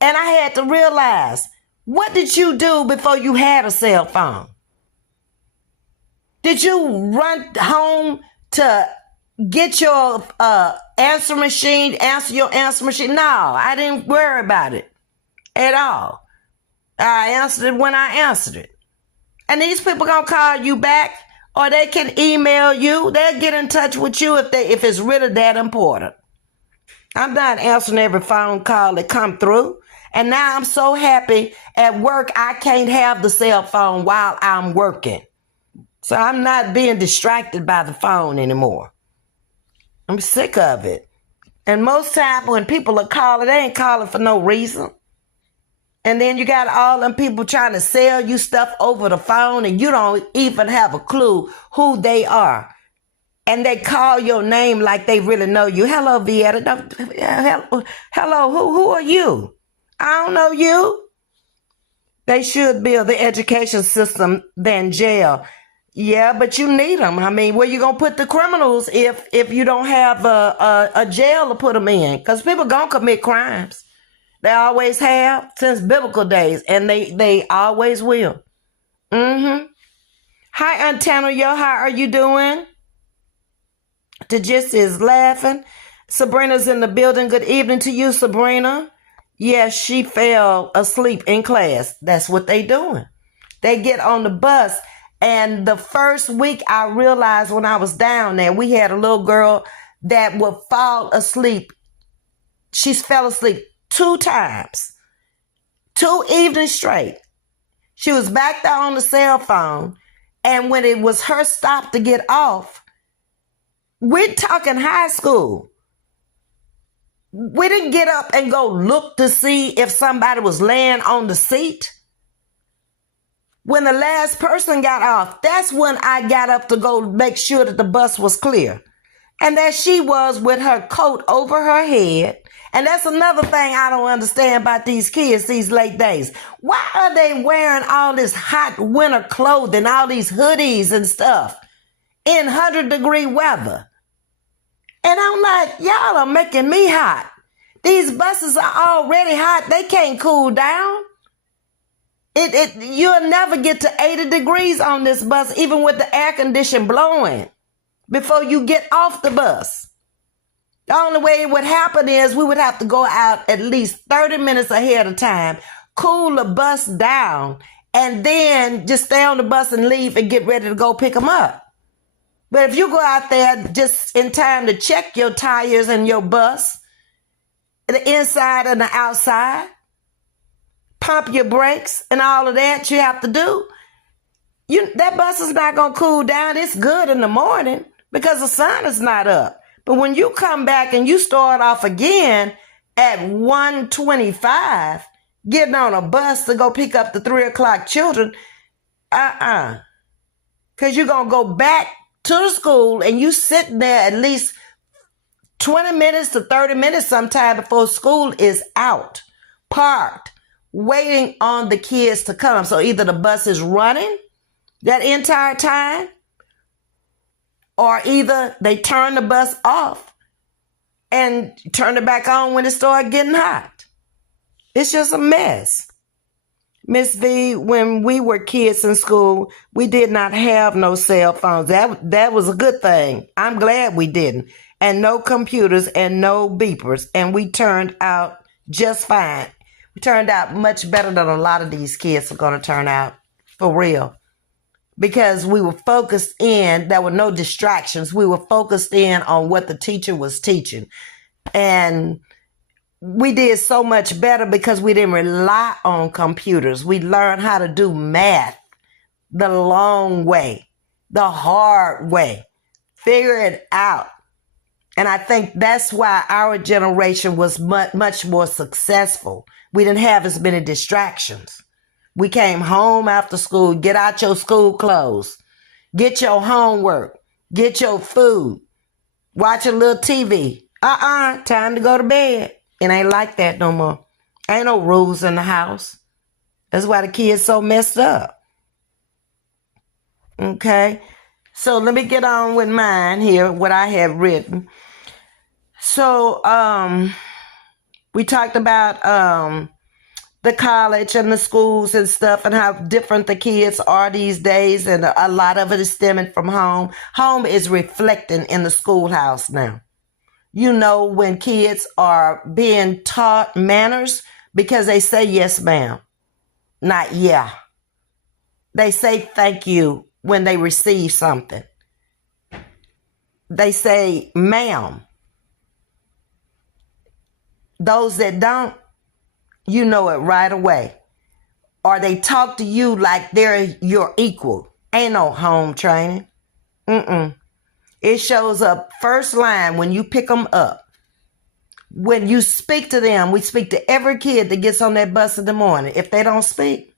And I had to realize, what did you do before you had a cell phone? Did you run home to get your answer your answer machine? No, I didn't worry about it at all. I answered it when I answered it. And these people gonna call you back, or they can email you. They'll get in touch with you if it's really that important. I'm not answering every phone call that come through. And now I'm so happy at work, I can't have the cell phone while I'm working. So I'm not being distracted by the phone anymore. I'm sick of it. And most times when people are calling, they ain't calling for no reason. And then you got all them people trying to sell you stuff over the phone, and you don't even have a clue who they are. And they call your name like they really know you. Hello, Vieta. Hello, who are you? I don't know you. They should build the education system than jail. Yeah, but you need them. I mean, where you going to put the criminals if you don't have a jail to put them in? Because people going to commit crimes. They always have since biblical days, and they always will. Mm-hmm. Hi, Aunt Tanoya. How are you doing? The gist is laughing. Sabrina's in the building. Good evening to you, Sabrina. Yes, she fell asleep in class. That's what they doing. They get on the bus. And the first week I realized when I was down there, we had a little girl that would fall asleep. She fell asleep 2 times, 2 evenings straight. She was back there on the cell phone. And when it was her stop to get off, we're talking high school. We didn't get up and go look to see if somebody was laying on the seat. When the last person got off, that's when I got up to go make sure that the bus was clear. And there she was with her coat over her head. And that's another thing I don't understand about these kids these late days. Why are they wearing all this hot winter clothing, all these hoodies and stuff in 100-degree weather? And I'm like, y'all are making me hot. These buses are already hot. They can't cool down. You'll never get to 80 degrees on this bus, even with the air condition blowing, before you get off the bus. The only way it would happen is we would have to go out at least 30 minutes ahead of time, cool the bus down, and then just stay on the bus and leave and get ready to go pick them up. But if you go out there just in time to check your tires and your bus, the inside and the outside, pump your brakes and all of that you have to do, that bus is not going to cool down. It's good in the morning because the sun is not up. But when you come back and you start off again at 1:25, getting on a bus to go pick up the 3 o'clock children, because you're going to go back to the school and you sitting there at least 20 minutes to 30 minutes sometime before school is out, parked, waiting on the kids to come. So either the bus is running that entire time, or either they turn the bus off and turn it back on when it starts getting hot. It's just a mess. Ms.V, when we were kids in school, we did not have no cell phones. That was a good thing. I'm glad we didn't. And no computers and no beepers. And we turned out just fine. We turned out much better than a lot of these kids are going to turn out, for real. Because we were focused in, there were no distractions. We were focused in on what the teacher was teaching. And we did so much better because we didn't rely on computers. We learned how to do math the long way, the hard way, figure it out. And I think that's why our generation was much more successful. We didn't have as many distractions. We came home after school, get out your school clothes, get your homework, get your food, watch a little TV. Time to go to bed. It ain't like that no more. Ain't no rules in the house. That's why the kids so messed up. Okay, so let me get on with mine here, what I have written. So we talked about the college and the schools and stuff and how different the kids are these days. And a lot of it is stemming from home. Home is reflecting in the schoolhouse now. You know, when kids are being taught manners because they say yes, ma'am, not yeah. They say thank you when they receive something. They say ma'am. Those that don't, you know it right away. Or they talk to you like they're your equal. Ain't no home training. It shows up first line when you pick them up. When you speak to them, we speak to every kid that gets on that bus in the morning. If they don't speak,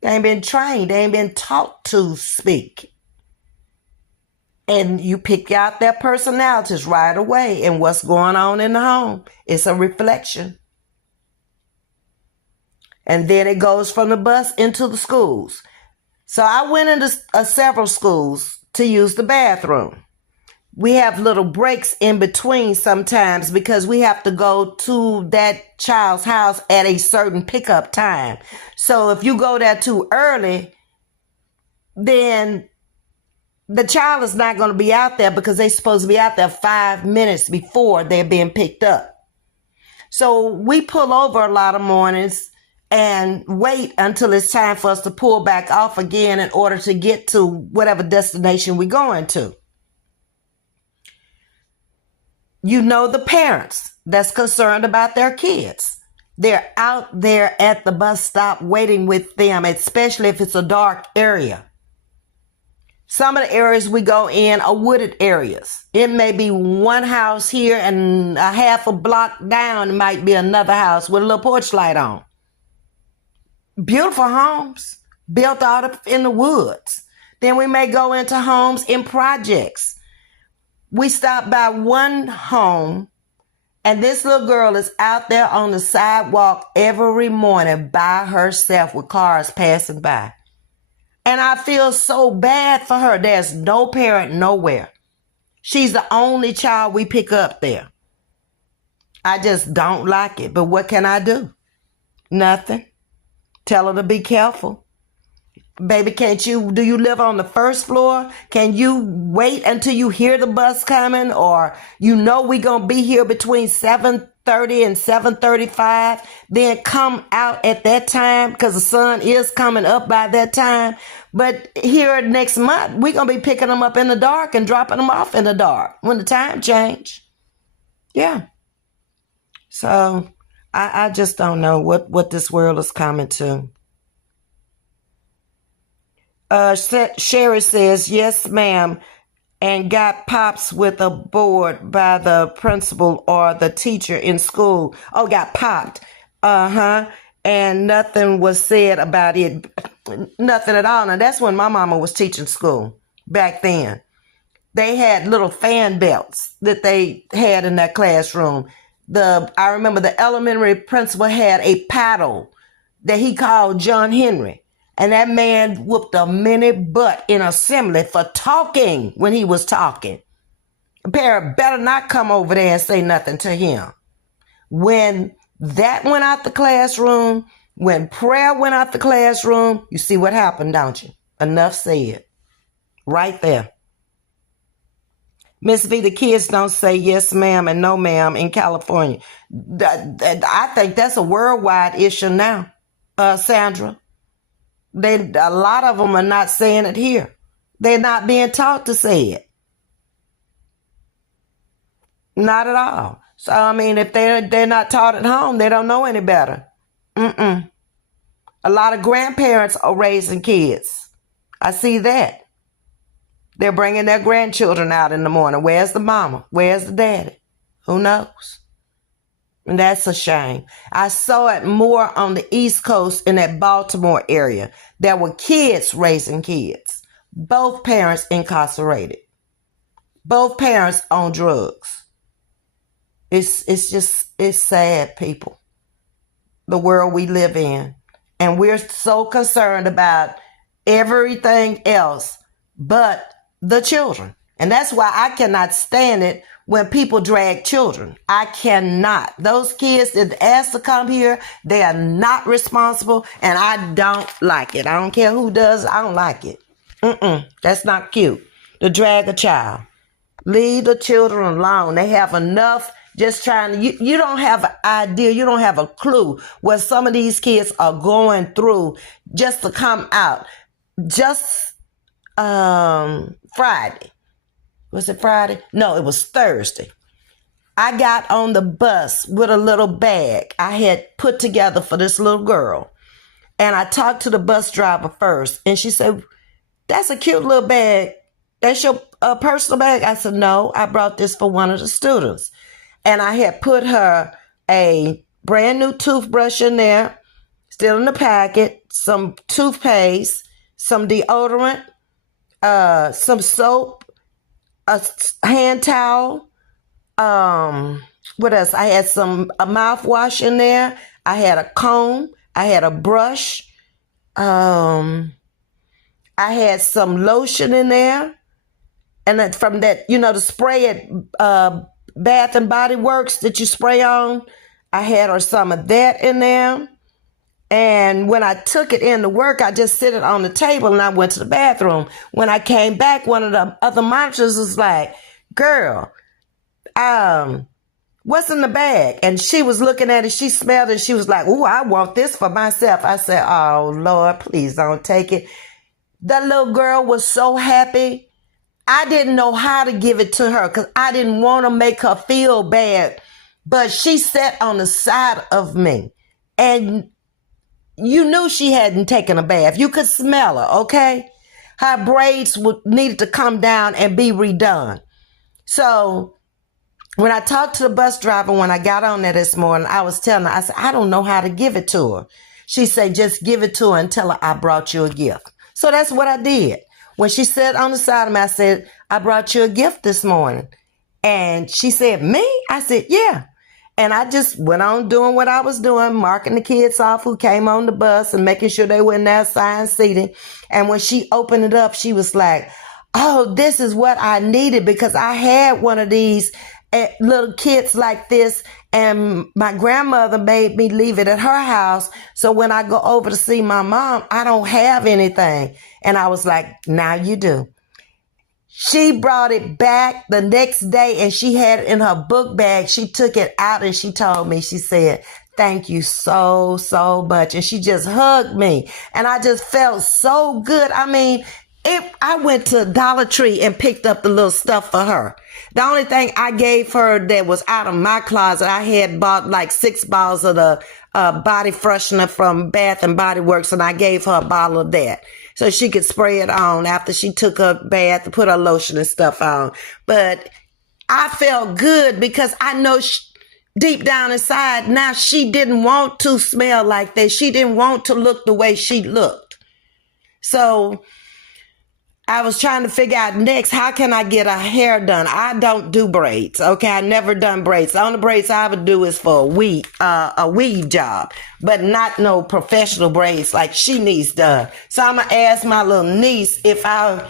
they ain't been trained. They ain't been taught to speak. And you pick out their personalities right away and what's going on in the home. It's a reflection. And then it goes from the bus into the schools. So I went into several schools to use the bathroom. We have little breaks in between sometimes because we have to go to that child's house at a certain pickup time. So if you go there too early, then the child is not going to be out there because they're supposed to be out there 5 minutes before they're being picked up. So we pull over a lot of mornings and wait until it's time for us to pull back off again in order to get to whatever destination we're going to. You know, the parents that's concerned about their kids. They're out there at the bus stop waiting with them, especially if it's a dark area. Some of the areas we go in are wooded areas. It may be one house here and a half a block down, it might be another house with a little porch light on. Beautiful homes, built out in the woods. Then we may go into homes in projects. We stopped by one home, and this little girl is out there on the sidewalk every morning by herself with cars passing by. And I feel so bad for her. There's no parent nowhere. She's the only child we pick up there. I just don't like it. But what can I do? Nothing. Tell her to be careful. Baby, do you live on the first floor? Can you wait until you hear the bus coming? Or we gonna be here between 7:30 and 7:35. Then come out at that time because the sun is coming up by that time. But here next month, we're gonna be picking them up in the dark and dropping them off in the dark when the time change. Yeah. So I just don't know what this world is coming to. Sherry says, yes, ma'am, and got pops with a board by the principal or the teacher in school. Oh, got popped. And nothing was said about it. Nothing at all. Now, that's when my mama was teaching school back then. They had little fan belts that they had in that classroom. I remember the elementary principal had a paddle that he called John Henry. And that man whooped a minute butt in assembly for talking when he was talking. A parent better not come over there and say nothing to him. When that went out the classroom, when prayer went out the classroom, you see what happened, don't you? Enough said. Right there. Ms.V, the kids don't say yes, ma'am, and no, ma'am in California. I think that's a worldwide issue now, Sandra. A lot of them are not saying it here. They're not being taught to say it. Not at all. So, I mean, if they're not taught at home, they don't know any better. A lot of grandparents are raising kids. I see that. They're bringing their grandchildren out in the morning. Where's the mama? Where's the daddy? Who knows? And that's a shame. I saw it more on the East Coast in that Baltimore area. There were kids raising kids. Both parents incarcerated. Both parents on drugs. It's sad, people. The world we live in. And we're so concerned about everything else but the children. And that's why I cannot stand it when people drag children. I cannot. Those kids that asked to come here, they are not responsible, and I don't like it. I don't care who does. I don't like it. That's not cute to drag a child. Leave the children alone. They have enough just trying to, you don't have an idea. You don't have a clue what some of these kids are going through just to come out. Just Friday. Was it Friday? No, it was Thursday. I got on the bus with a little bag I had put together for this little girl. And I talked to the bus driver first. And she said, that's a cute little bag. That's your personal bag? I said, no, I brought this for one of the students. And I had put her a brand new toothbrush in there, still in the packet, some toothpaste, some deodorant, some soap, a hand towel. What else? I had a mouthwash in there. I had a comb. I had a brush. I had some lotion in there. And then from that, the spray at Bath and Body Works that you spray on, I had some of that in there. And when I took it into work, I just sit it on the table and I went to the bathroom. When I came back, one of the other monitors was like, girl, what's in the bag? And she was looking at it. She smelled it. She was like, ooh, I want this for myself. I said, oh, Lord, please don't take it. That little girl was so happy. I didn't know how to give it to her because I didn't want to make her feel bad. But she sat on the side of me and you knew she hadn't taken a bath. You could smell her, okay? Her braids needed to come down and be redone. So when I talked to the bus driver, when I got on there this morning, I was telling her, I said, I don't know how to give it to her. She said, just give it to her and tell her I brought you a gift. So that's what I did. When she sat on the side of me, I said, I brought you a gift this morning. And she said, me? I said, yeah. And I just went on doing what I was doing, marking the kids off who came on the bus and making sure they were in their assigned seating. And when she opened it up, she was like, oh, this is what I needed, because I had one of these little kids like this, and my grandmother made me leave it at her house. So when I go over to see my mom, I don't have anything. And I was like, now you do. She brought it back the next day and she had it in her book bag. She took it out and she told me, she said, thank you so, so much. And she just hugged me. And I just felt so good. I mean, I went to Dollar Tree and picked up the little stuff for her. The only thing I gave her that was out of my closet, I had bought like 6 bottles of the body freshener from Bath and Body Works, and I gave her a bottle of that so she could spray it on after she took her bath to put her lotion and stuff on. But I felt good because I know deep down inside now she didn't want to smell like that. She didn't want to look the way she looked. So I was trying to figure out next, how can I get her hair done? I don't do braids. Okay. I never done braids. The only braids I would do is for a weave job, but not no professional braids like she needs done. So I'm going to ask my little niece if I,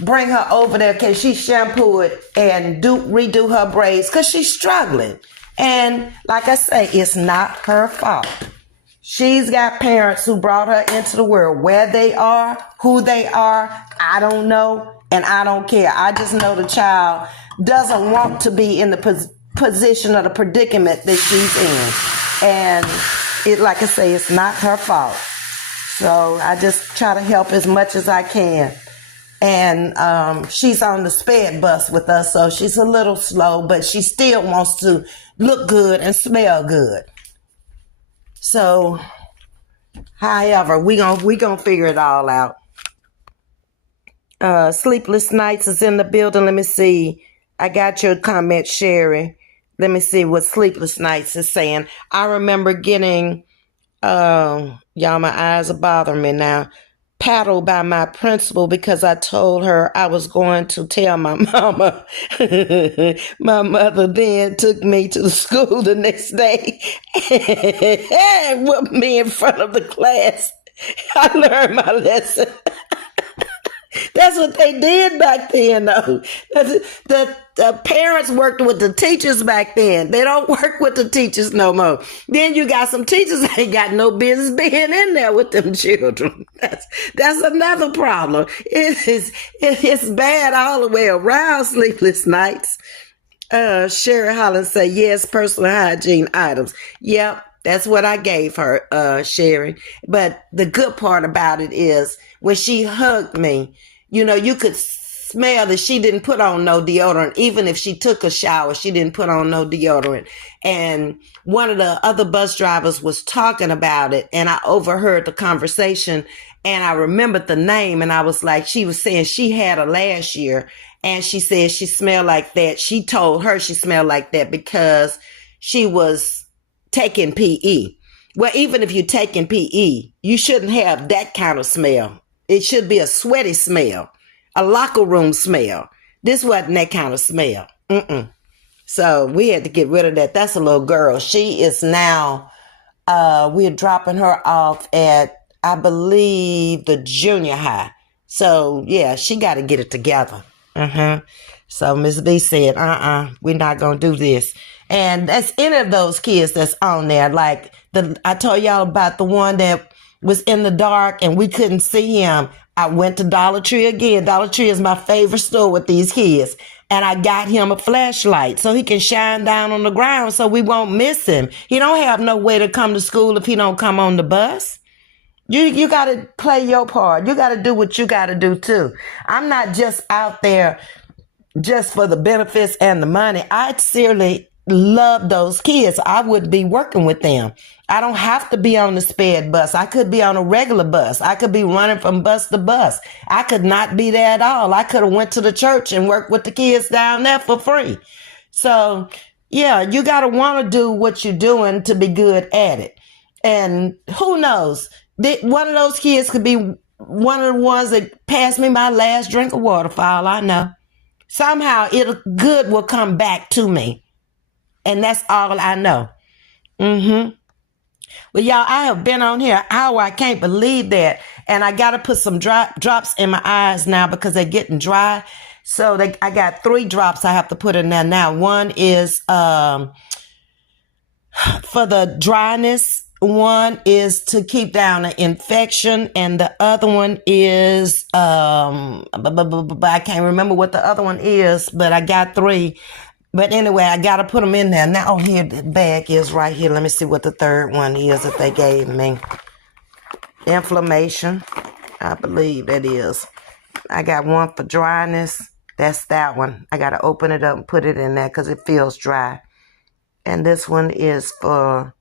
bring her over there. Can she shampoo it and redo her braids? Cause she's struggling. And like I say, it's not her fault. She's got parents who brought her into the world. Where they are, who they are, I don't know, and I don't care. I just know the child doesn't want to be in the position or the predicament that she's in. And like I say, it's not her fault. So I just try to help as much as I can. And she's on the sped bus with us, so she's a little slow, but she still wants to look good and smell good. So, however, we gonna figure it all out. Sleepless Nights is in the building. Let me see. I got your comment, Sherry. Let me see what Sleepless Nights is saying. I remember getting, y'all, my eyes are bothering me now, paddled by my principal because I told her I was going to tell my mama. My mother then took me to the school the next day and whooped me in front of the class. I learned my lesson. That's what they did back then, though. The parents worked with the teachers back then. They don't work with the teachers no more. Then you got some teachers that ain't got no business being in there with them children. That's another problem. It's bad all the way around. Sleepless Nights. Sherry Holland say, yes, personal hygiene items. Yep. That's what I gave her, Sherry. But the good part about it is when she hugged me, you know, you could smell that she didn't put on no deodorant. Even if she took a shower, she didn't put on no deodorant. And one of the other bus drivers was talking about it, and I overheard the conversation, and I remembered the name, and I was like, she was saying she had her last year, and she said she smelled like that. She told her she smelled like that because she was taking PE. Well, even if you're taking PE, you shouldn't have that kind of smell. It should be a sweaty smell, a locker room smell. This wasn't that kind of smell. So we had to get rid of that. That's a little girl. She is now, we're dropping her off at, I believe, the junior high. So yeah, she got to get it together. So Ms.V said, we're not going to do this. And that's any of those kids that's on there. Like I told y'all about the one that was in the dark and we couldn't see him. I went to Dollar Tree again. Dollar Tree is my favorite store with these kids. And I got him a flashlight so he can shine down on the ground so we won't miss him. He don't have no way to come to school if he don't come on the bus. You got to play your part. You got to do what you got to do too. I'm not just out there just for the benefits and the money. I sincerely love those kids. I would be working with them. I don't have to be on the sped bus. I could be on a regular bus. I could be running from bus to bus. I could not be there at all. I could have went to the church and worked with the kids down there for free. So yeah, you got to want to do what you're doing to be good at it. And who knows? One of those kids could be one of the ones that passed me my last drink of water, for all I know. Somehow good will come back to me. And that's all I know. But y'all, I have been on here an hour. I can't believe that. And I got to put some drops in my eyes now because they're getting dry. So I got 3 drops I have to put in there now. One is for the dryness. One is to keep down an infection. And the other one is, I can't remember what the other one is, but I got 3. But anyway, I got to put them in there. Now, here, the bag is right here. Let me see what the third one is that they gave me. Inflammation. I believe that is. I got one for dryness. That's that one. I got to open it up and put it in there because it feels dry. And this one is for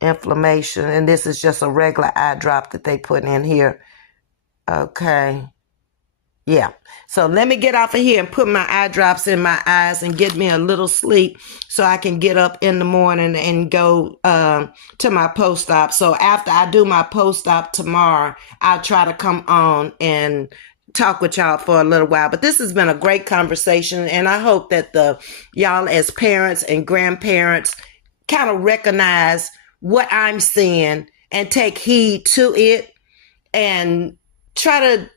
inflammation. And this is just a regular eye drop that they put in here. Okay. Yeah. So let me get off of here and put my eye drops in my eyes and get me a little sleep so I can get up in the morning and go to my post-op. So after I do my post-op tomorrow, I'll try to come on and talk with y'all for a little while. But this has been a great conversation, and I hope that y'all as parents and grandparents kind of recognize what I'm seeing and take heed to it and try to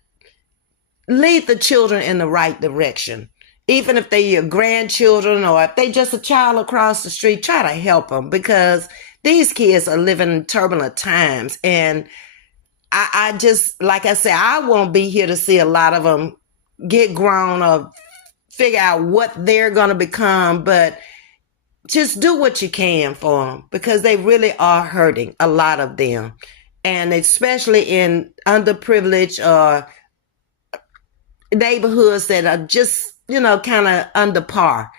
lead the children in the right direction. Even if they're your grandchildren or if they just a child across the street, try to help them because these kids are living in turbulent times. And I just, like I said, I won't be here to see a lot of them get grown or figure out what they're going to become, but just do what you can for them because they really are hurting, a lot of them. And especially in underprivileged or neighborhoods that are just, kind of under par.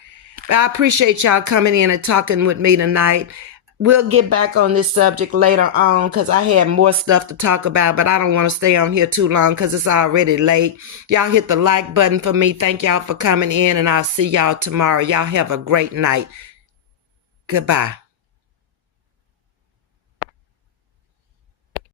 But I appreciate y'all coming in and talking with me tonight. We'll get back on this subject later on because I had more stuff to talk about, but I don't want to stay on here too long because it's already late. Y'all hit the like button for me. Thank y'all for coming in, and I'll see y'all tomorrow. Y'all have a great night. Goodbye.